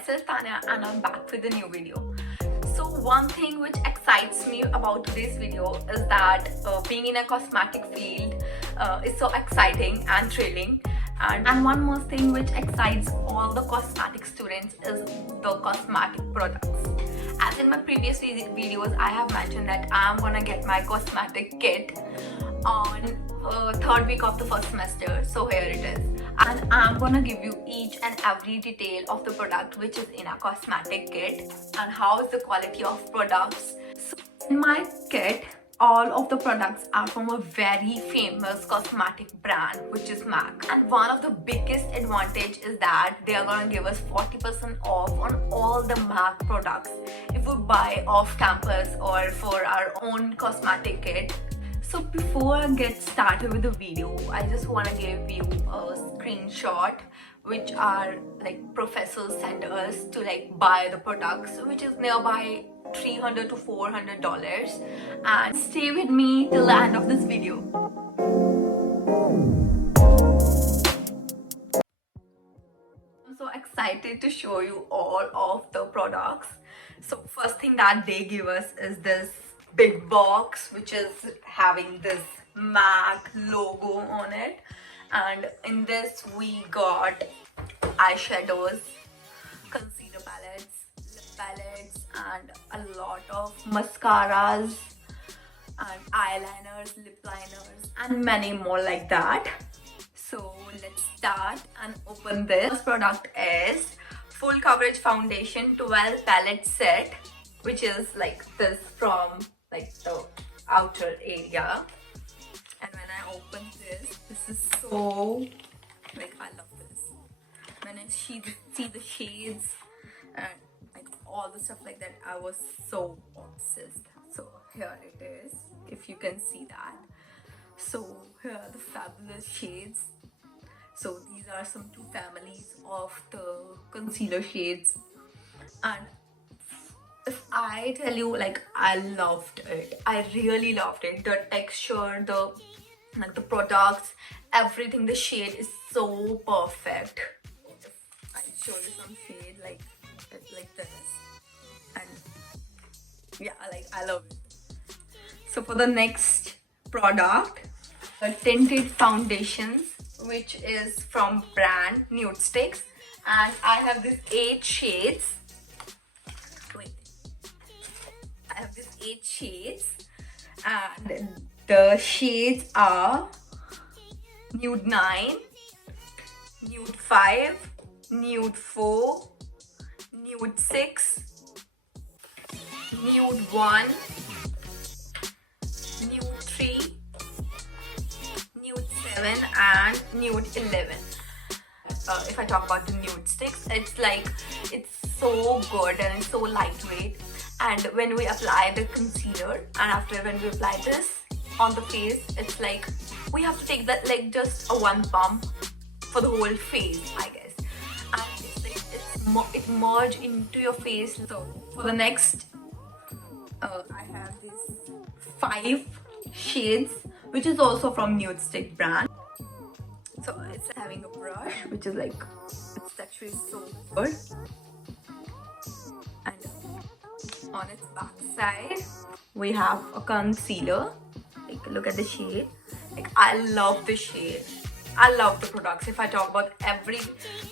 myself Tanya and I'm back with a new video. So one thing which excites me about today's video is that being in a cosmetic field is so exciting and thrilling. And one more thing which excites all the cosmetic students is the cosmetic products. As in my previous videos, I have mentioned that I'm gonna get my cosmetic kit on third week of the first semester. So here it is, and I'm gonna give you each and every detail of the product which is in a cosmetic kit and how is the quality of products. So in my kit, all of the products are from a very famous cosmetic brand which is MAC, and one of the biggest advantage is that they are going to give us 40% off on all the MAC products if we buy off campus or for our own cosmetic kit. So before I get started with the video, I just want to give you a screenshot which our professors sent us to buy the products, which is nearby $300 to $400, and stay with me till the end of this video. I'm so excited to show you all of the products. So first thing that they give us is this big box which is having this MAC logo on it, and in this we got eyeshadows, concealer palettes, lip palettes, and a lot of mascaras and eyeliners, lip liners, and many more like that. So let's start and open this. This product is full coverage foundation 12 palette set, which is like this from the outer area. And when I open this is so I love this. When I see the shades and all the stuff like that, I was so obsessed. So here it is, if you can see that. So here are the fabulous shades. So these are some two families of the concealer shades, and if I tell you, I loved it. I really loved it. The texture, the products, everything. The shade is so perfect. If I show you some shade like this, and yeah, I love it. So for the next product, the tinted foundations, which is from brand Nude Sticks, and I have these 8 shades. I have these 8 shades, and the shades are Nude 9, Nude 5, Nude 4, Nude 6, Nude 1, Nude 3, Nude 7, and Nude 11. If I talk about the Nude Sticks, it's so good and it's so lightweight. And when we apply the concealer, and when we apply this on the face, it's we have to take that just a one pump for the whole face, I guess. And it merge into your face. So for the next, I have these 5 shades, which is also from Nude Stick brand. So it's having a brush, which is it's actually so good. And on its back side we have a concealer. Look at the shade. I love the shade. I love the products. If I talk about every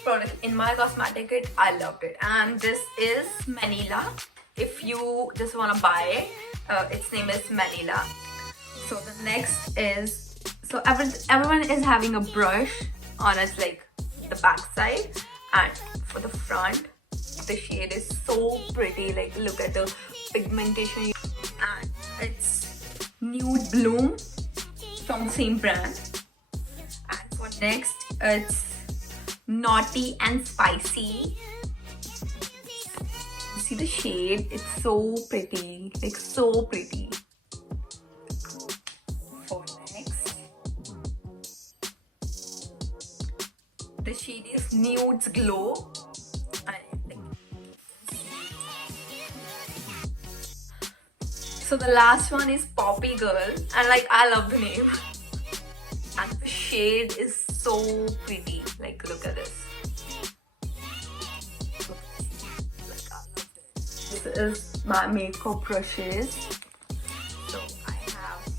product in my cosmetic kit, I loved it. And this is Manila. If you just want to buy it, its name is Manila. So the next is, so everyone is having a brush on its the back side, and for the front, the shade is so pretty. Look at the pigmentation, and it's Nude Bloom from same brand. And for next, it's Naughty and Spicy. See the shade? It's so pretty, so pretty. For next, the shade is Nude's Glow. So the last one is Poppy Girl, and I love the name. And the shade is so pretty. Look at this. is my makeup brushes. So I have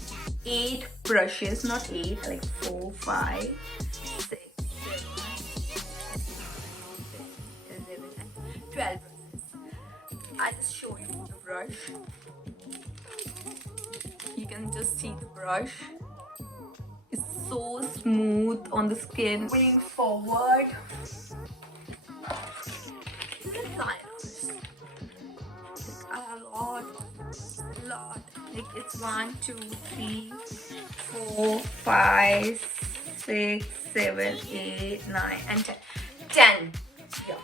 8 brushes, not 8, like 4, 5, 6, 7, 11, and 12 brushes. I'll just show you the brush. You can just see the brush. It's so smooth on the skin. Moving forward, liners. A lot. Like it's 1, 2, 3, 4, 5, 6, 7, 8, 9, and 10. 10. Yeah,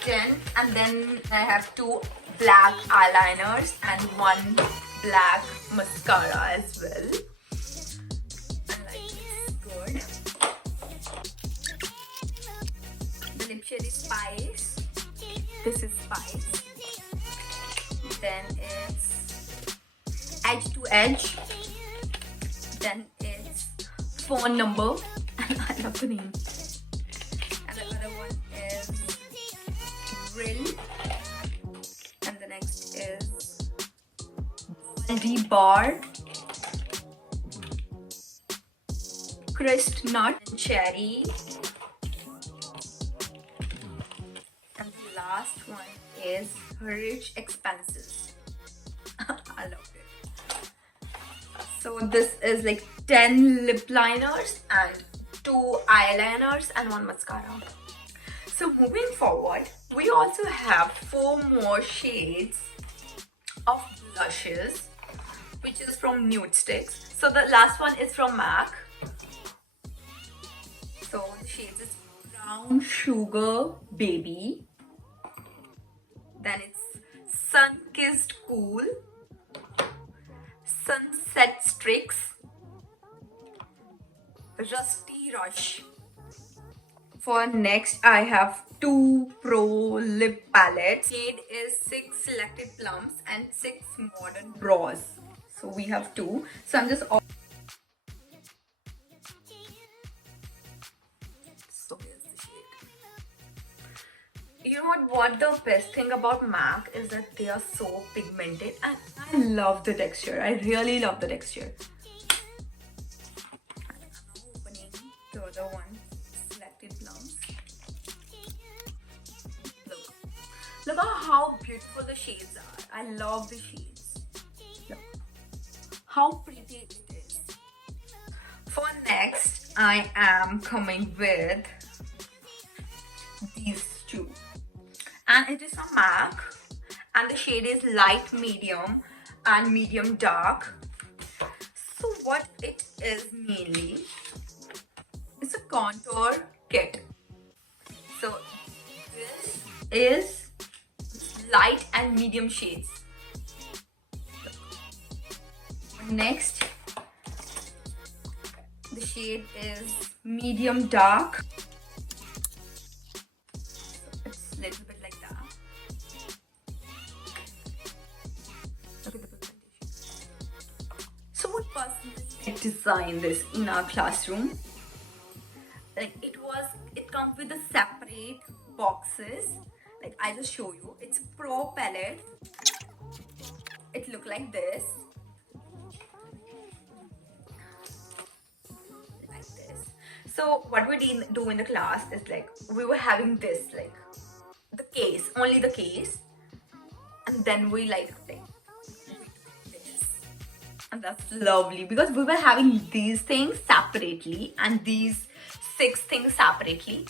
10. And then I have 2 black eyeliners and 1 black mascara as well. And like it's good. The lip shade is Spice. This is Spice. Then it's Edge to Edge. Then it's Phone Number. And I love the name. And the other one is Grill. And the next is Baldy Bar, Crisp Nut, and Cherry. And the last one is Rich Expenses. I love it. So this is like 10 lip liners and 2 eyeliners and 1 mascara. So moving forward, we also have 4 more shades of blushes, which is from Nude Sticks. So the last one is from MAC. So the shades is Brown Sugar Baby. Then it's Sun Kissed Cool, Sunset Strix, Rusty Rush. For next, I have 2 Pro Lip Palettes. Shade is 6 Selected Plums and 6 Modern Bras. So we have 2. So I'm just... So here's the shade. You know what the best thing about MAC is that they are so pigmented and I love the texture. I really love the texture. I'm opening the other one, Selected Plums. Look at how beautiful the shades are. I love the shades. Look how pretty it is. For next, I am coming with these 2. And it is from MAC. And the shade is light medium and medium dark. So what it is mainly, it's a contour kit. So this is light and medium shades. Next, the shade is medium dark. It's a little bit like that. Look at the pigmentation. So what personally designed this in our classroom? Like it comes with the separate boxes. Like I just show you, it's Pro palette. It look like this. Like this. So what we do in the class is like we were having this, like the case, only the case, and then we like this, and that's lovely because we were having these things separately and these 6 things separately.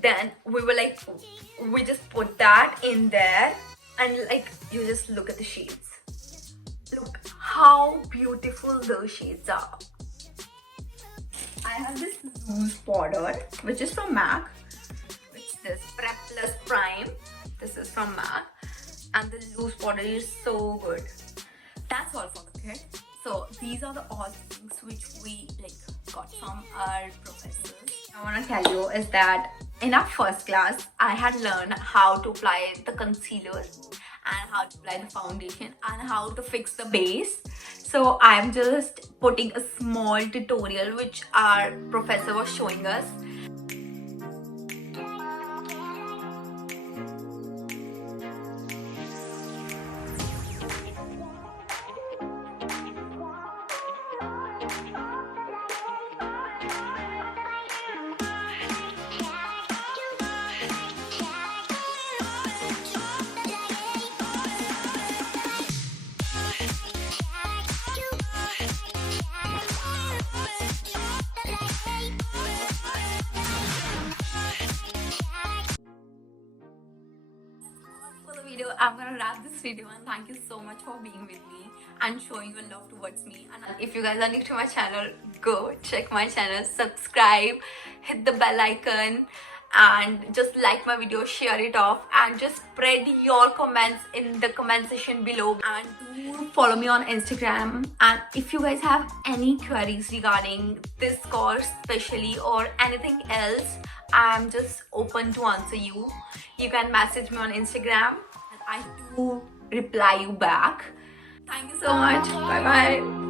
Then we were like, we just put that in there and like you just look at the shades. Look how beautiful those shades are. I have this loose powder which is from MAC. It's this Prep Plus Prime. This is from MAC and the loose powder is so good. That's all for the kit. So these are the all things which we like got from our professors. I want to tell you is that in our first class, I had learned how to apply the concealer and how to apply the foundation and how to fix the base. So I'm just putting a small tutorial which our professor was showing us. I'm gonna wrap this video, and thank you so much for being with me and showing your love towards me. And if you guys are new to my channel, go check my channel, subscribe, hit the bell icon, and just like my video, share it off, and just spread your comments in the comment section below. And do follow me on Instagram. And if you guys have any queries regarding this course especially, or anything else, I'm just open to answer you. You can message me on Instagram and I do reply you back. Thank you so much. Bye bye.